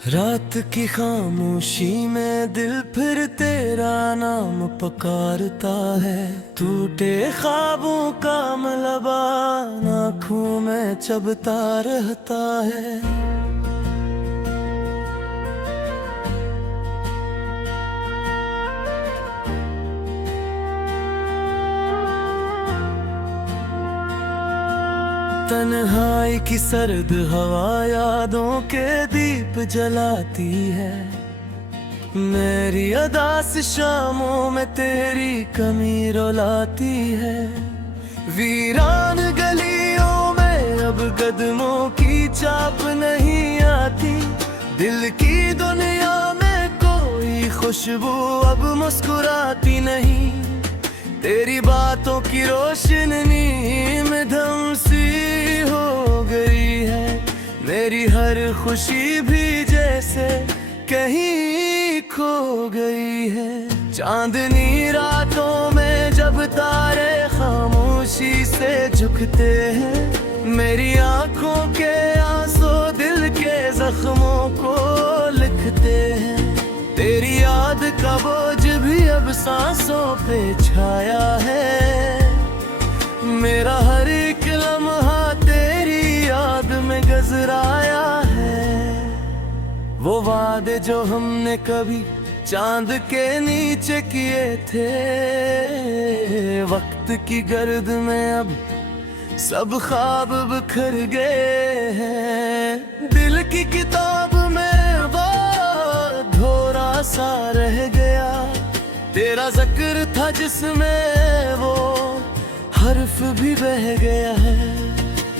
रात की खामोशी में दिल फिर तेरा नाम पुकारता है। टूटे ख्वाबों का मलबा आँखों में चबता रहता है। तन्हाई की सर्द हवा यादों के दीप जलाती है। मेरी अदास शामों में तेरी कमी रुलाती है। वीरान गलियों में अब कदमों की चाप नहीं आती। दिल की दुनिया में कोई खुशबू अब मुस्कुराती नहीं। तेरी बातों की रोशनी में धम सी हो गई है। मेरी हर खुशी भी जैसे कहीं खो गई है। चांदनी रातों में जब तारे खामोशी से झुकते हैं, मेरी आंखों के आंसू दिल के जख्मों को लिखते हैं। तेरी याद का बोझ भी अब सांसों पे छाया है। मेरा हर एक लम्हा तेरी याद में गजराया है। वो वादे जो हमने कभी चांद के नीचे किए थे, वक्त की गर्द में अब सब ख्वाब बिखर गए हैं। दिल की किताब में वो धोरा सा रह गया। तेरा जिक्र था जिसमें वो हर्फ भी बह गया है।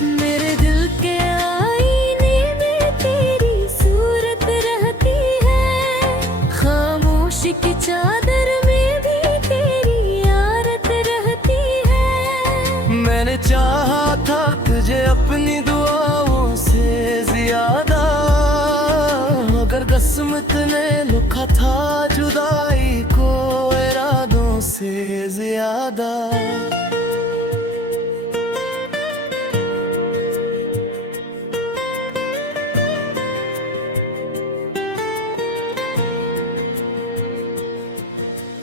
मेरे दिल के आईने में तेरी सूरत रहती है। खामोशी की चादर में भी तेरी यारत रहती है। मैंने चाहा था तुझे अपनी दुआओं से ज्यादा, मगर किस्मत ने लिखा था जुदाई को इरादों से ज्यादा।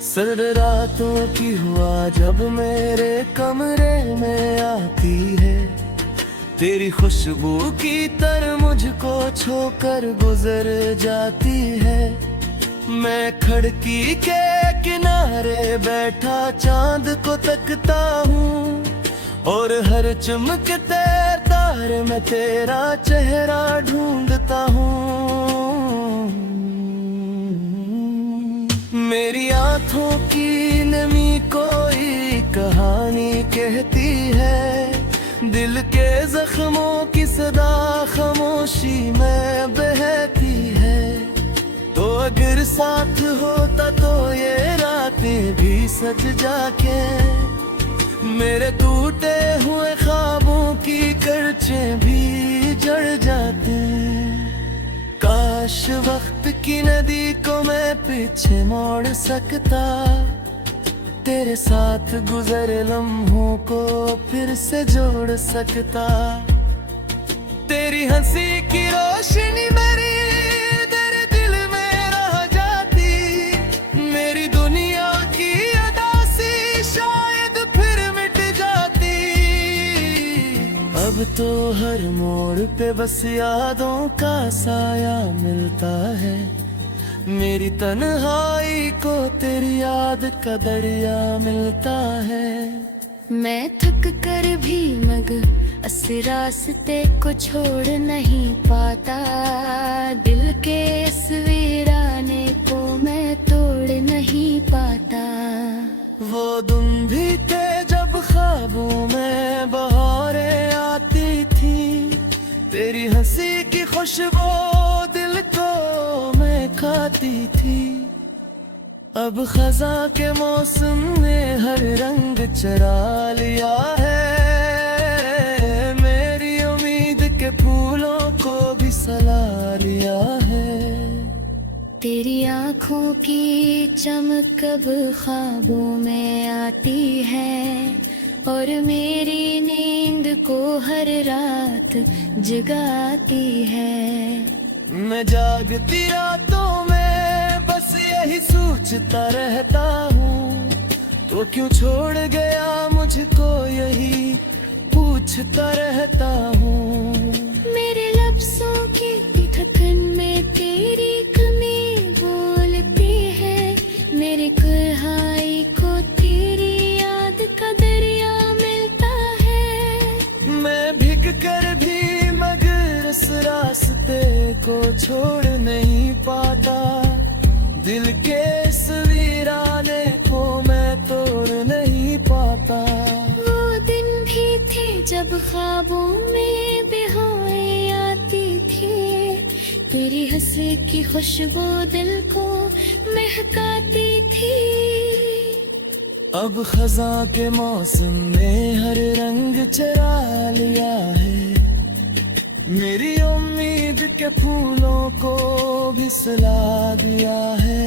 सर्द रातों की हुआ जब मेरे कमरे में आती है, तेरी खुशबू की तरह मुझको छोकर गुजर जाती है। मैं खिड़की के किनारे बैठा चांद को तकता हूँ, और हर चमकते तारे में तेरा चेहरा ढूंढता हूँ। मेरी आंखों की नमी कोई कहानी कहती है। दिल के जख्मों की सदा खामोशी में बहती है। तो अगर साथ होता तो ये रातें भी सज जाके मेरे टूटे हुए ख्वाबों की करचें भी जड़ जाते। काश वक्त की नदी को मैं पीछे मोड़ सकता, तेरे साथ गुजरे लम्हों को फिर से जोड़ सकता। तेरी हंसी की रोशनी मेरी तेरे दिल में रह जाती। मेरी दुनिया की अदासी शायद फिर मिट जाती। अब तो हर मोड़ पे बस यादों का साया मिलता है। मेरी तन्हाई को तेरी याद का दरिया मिलता है। मैं थक कर भी मगर इस रास्ते को छोड़ नहीं पाता। दिल के इस वीराने को मैं तोड़ नहीं पाता। वो दिन भी थे जब ख्वाबों में बहारें आती थी। तेरी हंसी की खुशबू दिल को मैं खाती थी। अब खजा के मौसम ने हर रंग चरा लिया है। मेरी उम्मीद के फूलों को भी सला लिया है। तेरी आँखों की चमक अब ख्वाबों में आती है, और मेरी नींद को हर रात जगाती है। मैं जागती रातों में बस यही सोचता रहता हूँ, तो क्यों छोड़ गया मुझको यही पूछता रहता हूँ। मेरे लफ्जों की थकन में तेरी कमी बोलती है, मेरे कुल्हाड़ी को तेरी याद का दरिया मिलता है। मैं भीग कर भी मगर इस रास्ते को छोड़ नहीं पाता, दिल के इस वीराने को मैं तोड़ नहीं पाता। वो दिन भी थे जब ख्वाबों में बेहाएं आती थी, तेरी हंसी की खुशबू दिल को महकाती थी। अब खजा के मौसम ने हर रंग चरा लिया है, मेरी उम्मीद के फूलों को भी सला दिया है।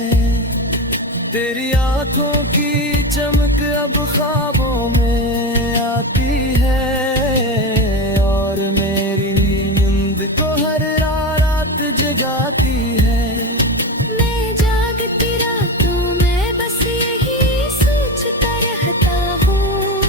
तेरी आंखों की चमक अब ख्वाबों में आती है, और मेरी नींद को हर रात जगाती है। मैं जागती रातों में बस यही सोचता रहता हूँ,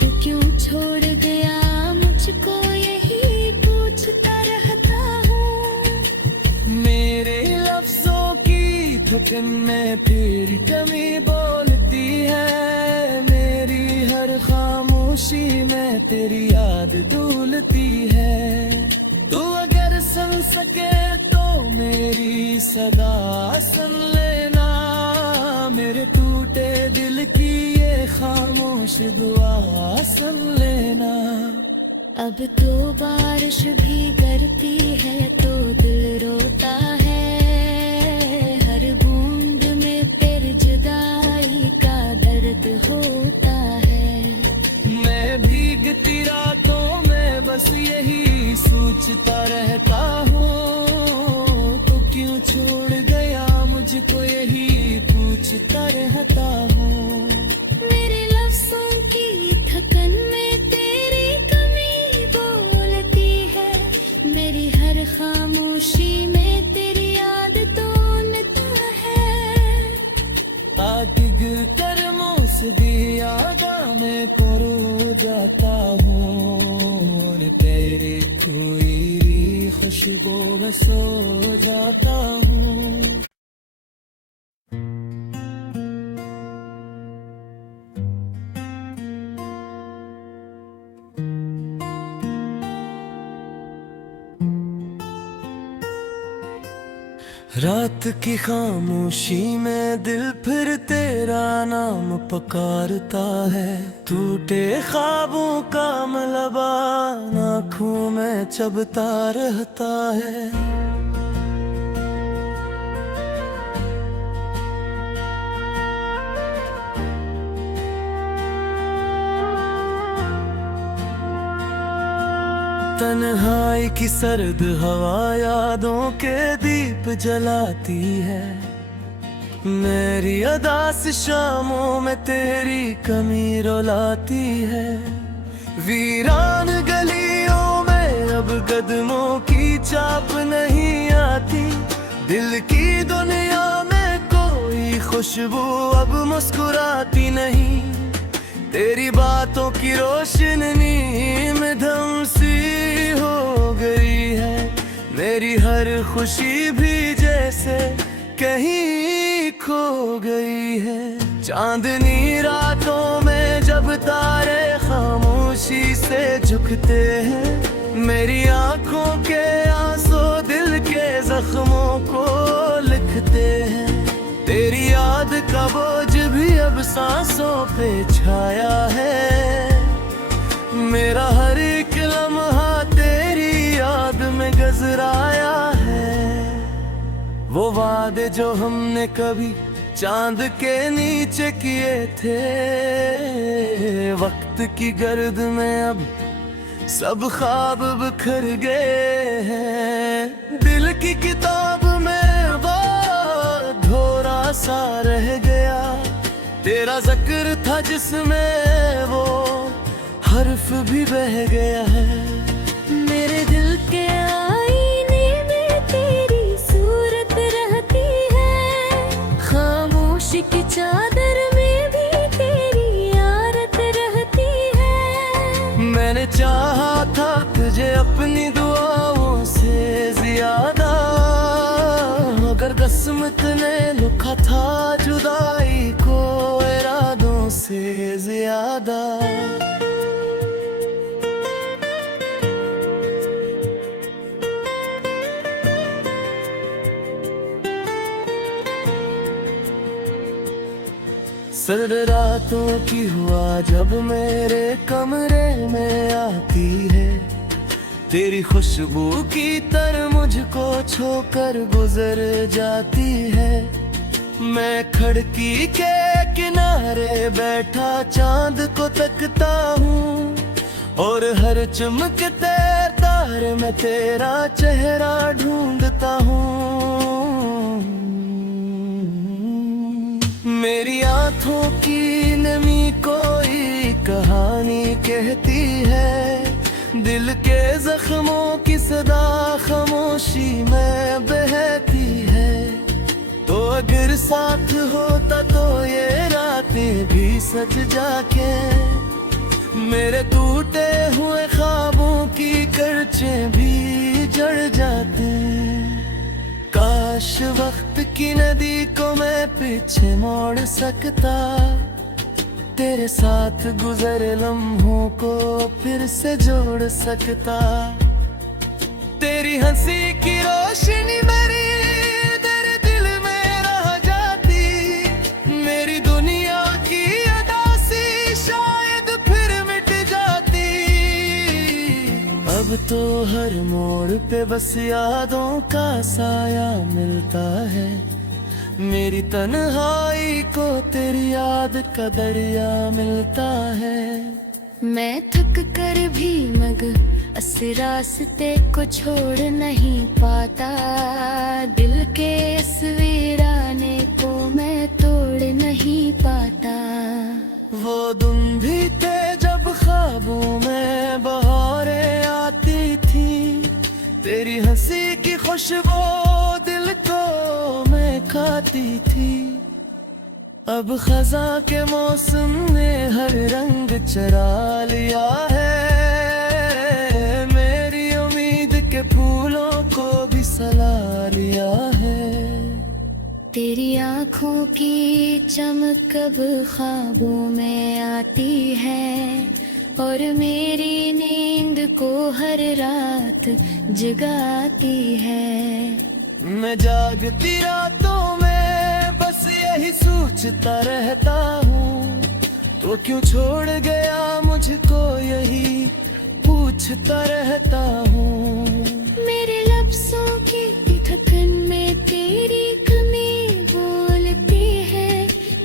तू क्यों छोड़ गया मुझको यही पूछता रहता हूँ। मेरे लफ्जों की थकन में तेरी कमी बोलती है, मेरी हर खामोशी में तेरी याद डूलती है। तू अगर सुन सके तो मेरी सदा सुन लेना, मेरे टूटे दिल की ये खामोश दुआ सुन लेना। अब तो बारिश भी गिरती है तो दिल रोता है, हर बूंद में तेरी जुदाई का दर्द होता है। मैं भीगती रातों में बस यही सोचता रहता हूँ, तो क्यों छोड़ गया मुझको यही पूछता रहता हूँ। मेरे लफ्जों की थकन में तेरी कमी बोलती है, मेरी हर खामोशी में तेरी याद तोड़ता है। तातिग कर्मों से दिया मैं करो जाता हूँ, तेरे खोई खुशबू में सो जाता हूँ। रात की खामोशी में दिल फिर तेरा नाम पुकारता है, टूटे ख्वाबों का मलबा आँखों में चबता रहता है। तन्हाई की सर्द हवा यादों के दीप जलाती है, मेरी अदास शामों में तेरी कमी रुलाती है। वीरान गलियों में अब कदमों की चाप नहीं आती, दिल की दुनिया में कोई खुशबू अब मुस्कुराती नहीं। तेरी बातों की रोशनी में धम सी हो गई है, मेरी हर खुशी भी जैसे कहीं खो गई है। चांदनी रातों में जब तारे खामोशी से झुकते हैं, मेरी आंखों के आंसू दिल के जख्मों को लिखते हैं। तेरी याद का बोझ भी अब सांसों पे छाया है, मेरा हर एक लम्हा तेरी याद में गजराया है। वो वादे जो हमने कभी चांद के नीचे किए थे, वक्त की गर्द में अब सब ख्वाब बिखर गए हैं। दिल की किताब में वो धोरा सा रह गया, तेरा जिक्र था जिसमें वो हर्फ भी बह गया है। मेरे दिल के आईने में तेरी कसम तूने लिखा था जुदाई को इरादों से ज्यादा। सर्द रातों की हुआ जब मेरे कमरे में आती है, तेरी खुशबू की तरह मुझको छोकर गुजर जाती है। मैं खिड़की के किनारे बैठा चांद को तकता हूँ और हर चमकते तारे में तेरा चेहरा ढूंढता हूँ। मेरी आंखों की नमी कोई कहानी कहती है, दिल के जख्मों की सदा खामोशी में बहती है। तो अगर साथ होता तो ये रातें भी सज जाके मेरे टूटे हुए ख्वाबों की करचे भी जड़ जाते। काश वक्त की नदी को मैं पीछे मोड़ सकता, तेरे साथ गुजरे लम्हों को फिर से जोड़ सकता। तेरी हंसी की रोशनी मेरी तेरे दिल में रह जाती, मेरी दुनिया की अदासी शायद फिर मिट जाती। अब तो हर मोड़ पे बस यादों का साया मिलता है, मेरी तन्हाई को तेरी याद का दरिया मिलता है। मैं थक कर भी इस रास्ते को छोड़ नहीं पाता, दिल के इस वीराने को मैं तोड़ नहीं पाता। वो दिन भी थे जब ख्वाबों में बहारें आती थी, तेरी हंसी की खुशबू दिल को मैं खाती थी। अब खजा के मौसम ने हर रंग चरा लिया है, मेरी उम्मीद के फूलों को भी सला लिया है। तेरी आँखों की चमक अब ख्वाबों में आती है और मेरी नींद को हर रात जगाती है। मैं जागती रातों में बस यही सोचता रहता हूँ, तो क्यों छोड़ गया मुझको यही पूछता रहता हूँ। मेरे लफ्ज़ों की थकन में तेरी कमी बोलती है,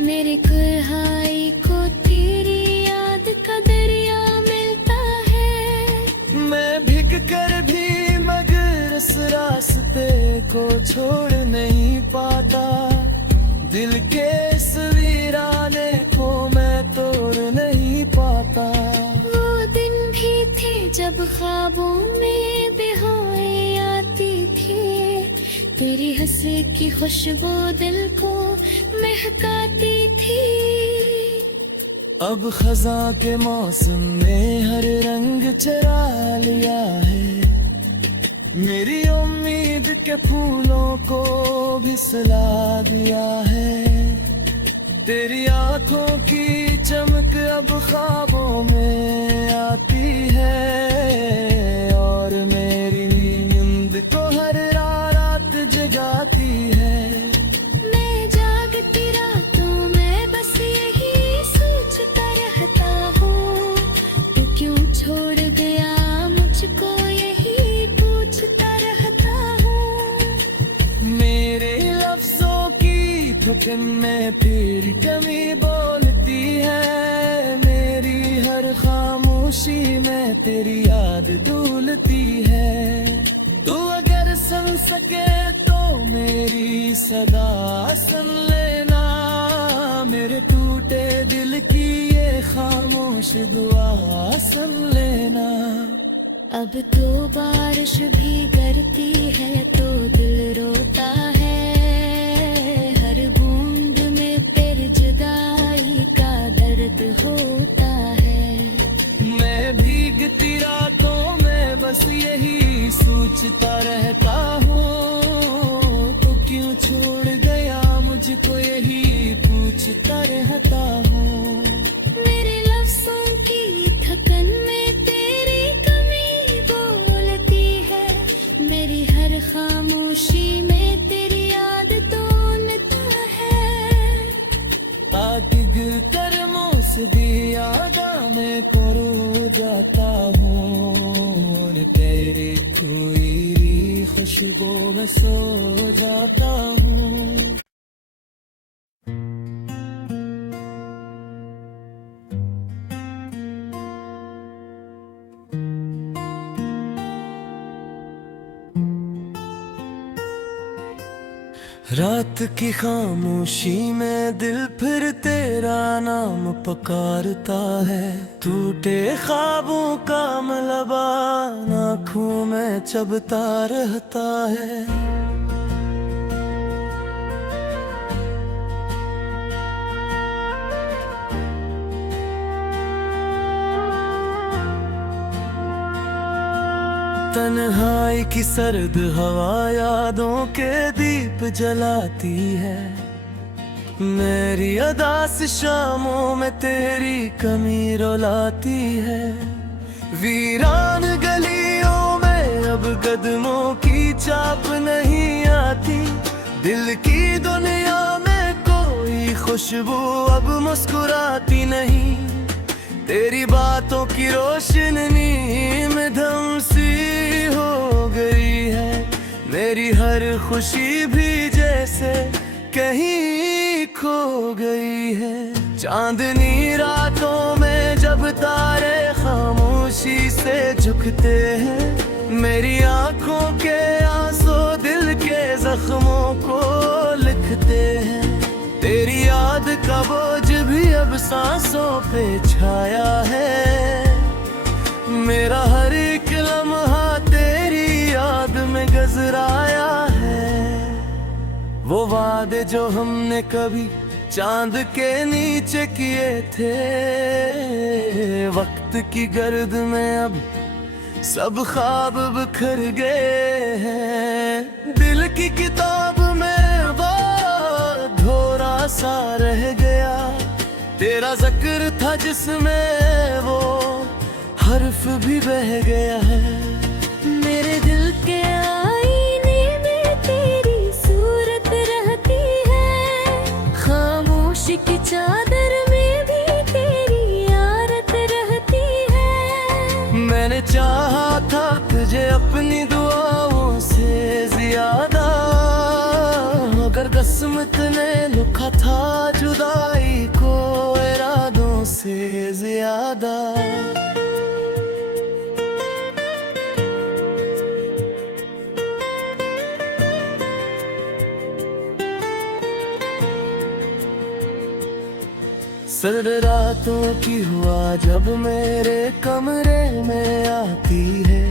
मेरी कुल्हाई को तेरी याद का दरिया मिलता है। मैं भीग कर भी मगर इस रास्ते को छोड़ नहीं पाता, दिल के इस वीराने को मैं तोड़ नहीं पाता। वो दिन भी थे जब ख्वाबों में बेहाएं आती थी, तेरी हंसी की खुशबू दिल को महकाती थी। अब खजा के मौसम ने हर रंग चरा लिया है, मेरी उम्मीद के फूलों को भी सला दिया है। तेरी आंखों की चमक अब ख्वाबों में आती है और मेरी नींद को हर रात जगाती है। मैं जागती रातों में बस यही सोचता रहता हूँ, तू क्यों छोड़ गया मुझको यही पूछता रहता हूँ। मेरे लफ्जों की थकन में तेरी कमी बोलती है, मेरी हर खामोशी में तेरी याद डूलती है। तू अगर सुन सके तो मेरी सदा सुन लेना, मेरे टूटे दिल की ये खामोश दुआ सुन लेना। अब तो बारिश भी गिरती है तो दिल रोता है, हर बूंद में तेरी जुदाई का दर्द होता है। मैं भीगती रातों में बस यही सोचता रहता हूँ, तो क्यों छोड़ छोड़ गया मुझको यही पूछता रहता हूँ। मेरे लफ्जों की थकन में तेरी कमी बोलती है, मेरी हर खामोशी में तेरी याद तोनता है। आदिग कर्मों से भी यादा मैं करो जाता हूँ, और तेरी थोड़ी खुशबू में सो जाता हूँ। रात की खामोशी में दिल फिर तेरा नाम पुकारता है, टूटे ख्वाबों का मलबा आँखों में चबता रहता है। तन्हाई की सर्द हवा यादों के दीप जलाती है, मेरी अदास शामों में तेरी कमी रुलाती है। वीरान गलियों में अब कदमों की चाप नहीं आती, दिल की दुनिया में कोई खुशबू अब मुस्कुराती नहीं। तेरी बातों की रोशनी में धम सी हो गई है, मेरी हर खुशी भी जैसे कहीं खो गई है। चांदनी रातों में जब तारे खामोशी से झुकते हैं, मेरी आंखों के आंसू दिल के जख्मों को लिखते हैं। तेरी याद का बोझ भी अब सांसों पे छाया है, मेरा हर एक लम्हा तेरी याद में गजराया है। वो वादे जो हमने कभी चांद के नीचे किए थे, वक्त की गर्द में अब सब ख्वाब बिखर गए हैं। दिल की किताब में सा रह गया, तेरा जिक्र था जिसमें वो हर्फ भी बह गया है। मेरे दिल के आईने में तेरी सूरत रहती है, खामोशी की चादर में भी तेरी यारत रहती है। मैंने चाहा था तुझे अपनी दुआओं से ज्यादा, मगर किस्मत ने लिखा था जुदाई को इरादों से ज्यादा। सर्द रातों की हुआ जब मेरे कमरे में आती है,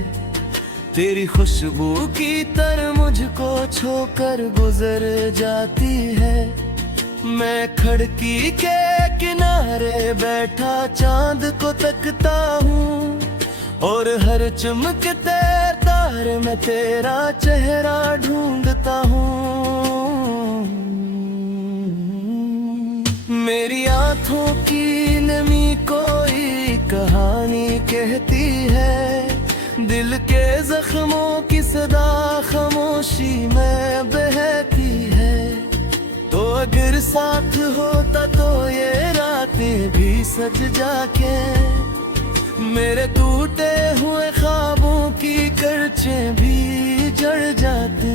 तेरी खुशबू की तरह मुझको छोकर गुजर जाती है। मैं खिड़की के किनारे बैठा चांद को तकता हूँ, और हर चमकते तारे में तेरा चेहरा ढूंढता हूँ। मेरी आंखों की नमी कोई कहानी कहती है, दिल के जख्मों की सदा खामोशी में बहती है। तो अगर साथ होता तो ये रातें भी सज जाके, मेरे टूटे हुए ख्वाबों की करचें भी जड़ जाते।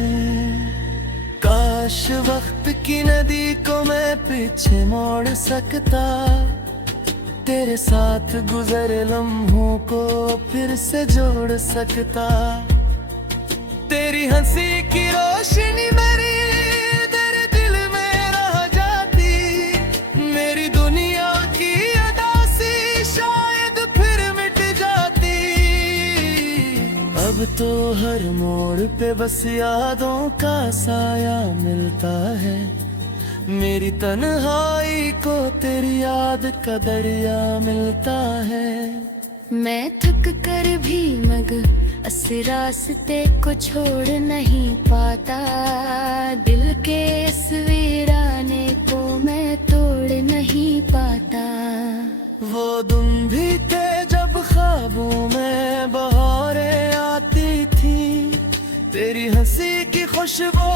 काश वक्त की नदी को मैं पीछे मोड़ सकता, तेरे साथ गुजरे लम्हों को फिर से जोड़ सकता। तेरी हंसी की रोशनी मेरी तेरे दिल में रह जाती, मेरी दुनिया की अदासी शायद फिर मिट जाती। अब तो हर मोड़ पे बस यादों का साया मिलता है, मेरी तन्हाई को तेरी याद का दरिया मिलता है। मैं थक कर भी मगर इस रास्ते को छोड़ नहीं पाता, दिल के इस वीराने को मैं तोड़ नहीं पाता। वो दिन भी थे जब ख्वाबों में बहारें आती थी, तेरी हंसी की खुशबू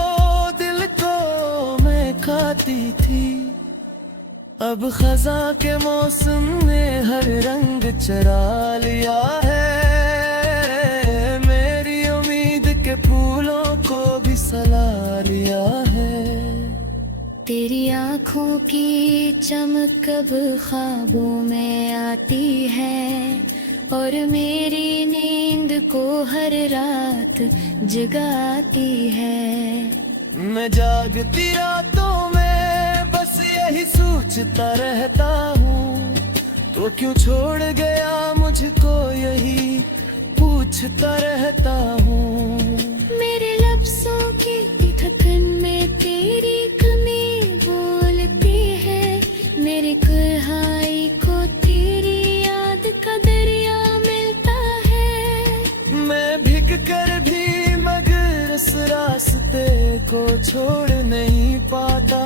दिल को मैं खाती थी। अब खजा के मौसम ने हर रंग चरा लिया है, मेरी उम्मीद के फूलों को भी सला लिया है। तेरी आँखों की चमक अब ख्वाबों में आती है, और मेरी नींद को हर रात जगाती है। मैं जागती रातों में बस यही सोचता रहता हूँ, तो क्यों छोड़ गया मुझको यही पूछता रहता हूँ। मेरे लफ्ज़ों की थकन में तेरी कमी बोलती है, मेरी कुल्हाड़ी को तेरी याद का दरिया मिलता है। मैं भीग कर भी मगर इस रास्ते को छोड़ नहीं पाता,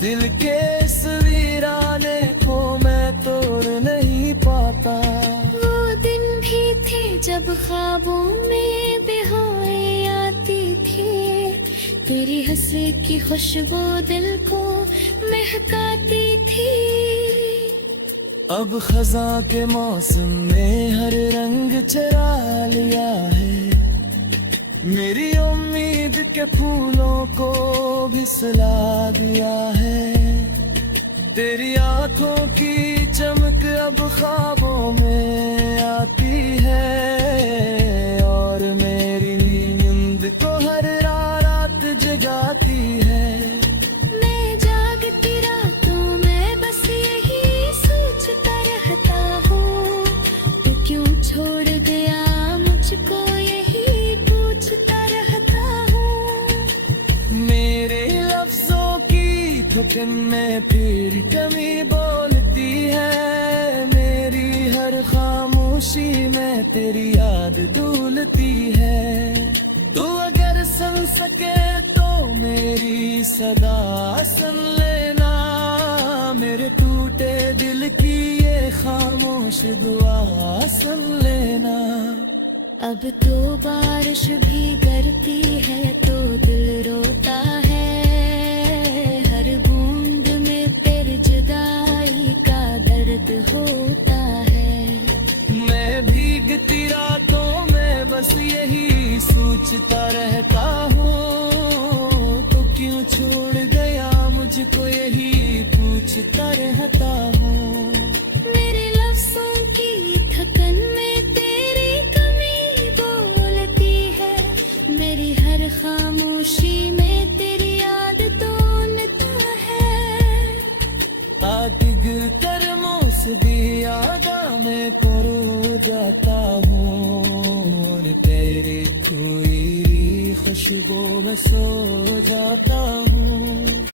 दिल के इस वीराने को मैं तोड़ नहीं पाता। वो दिन भी थे जब ख्वाबों में बहारें आती थी, तेरी हंसी की खुशबू दिल को महकाती थी। अब खजा के मौसम ने हर रंग चरा लिया है, मेरी उम्मीद के फूलों को भी सला दिया है। तेरी आंखों की चमक अब ख्वाबों में आती है, और मेरी नींद को हर रात जगाती है। मैं जागती रातों में बस यही सोचता रहता हूँ, तू क्यों छोड़ गया मुझको यही पूछता रहता हूँ। मेरे लफ्जों की थकन में तेरी कमी बोलती है, मेरी हर खामोशी में तेरी याद डूलती है। तू अगर सुन सके तो मेरी सदा सुन लेना, मेरे टूटे दिल की ये खामोश दुआ सुन लेना। अब तो बारिश भी गिरती है तो दिल रोता है, हर बूंद में तेरी जुदाई का दर्द होता है। मैं भीगती रातों में बस यही सोचता रहता हूँ, तो क्यों छोड़ गया मुझको यही पूछता रहता हूँ। मेरे लफ्ज़ों की थकन में तेरी कमी बोलती है, मेरी हर खामोशी में तेरी याद तोलता है। आतिग कर्मों से भी यादा मैं करो जाता हूँ, और तेरी खोई खुशबू में सो जाता हूँ।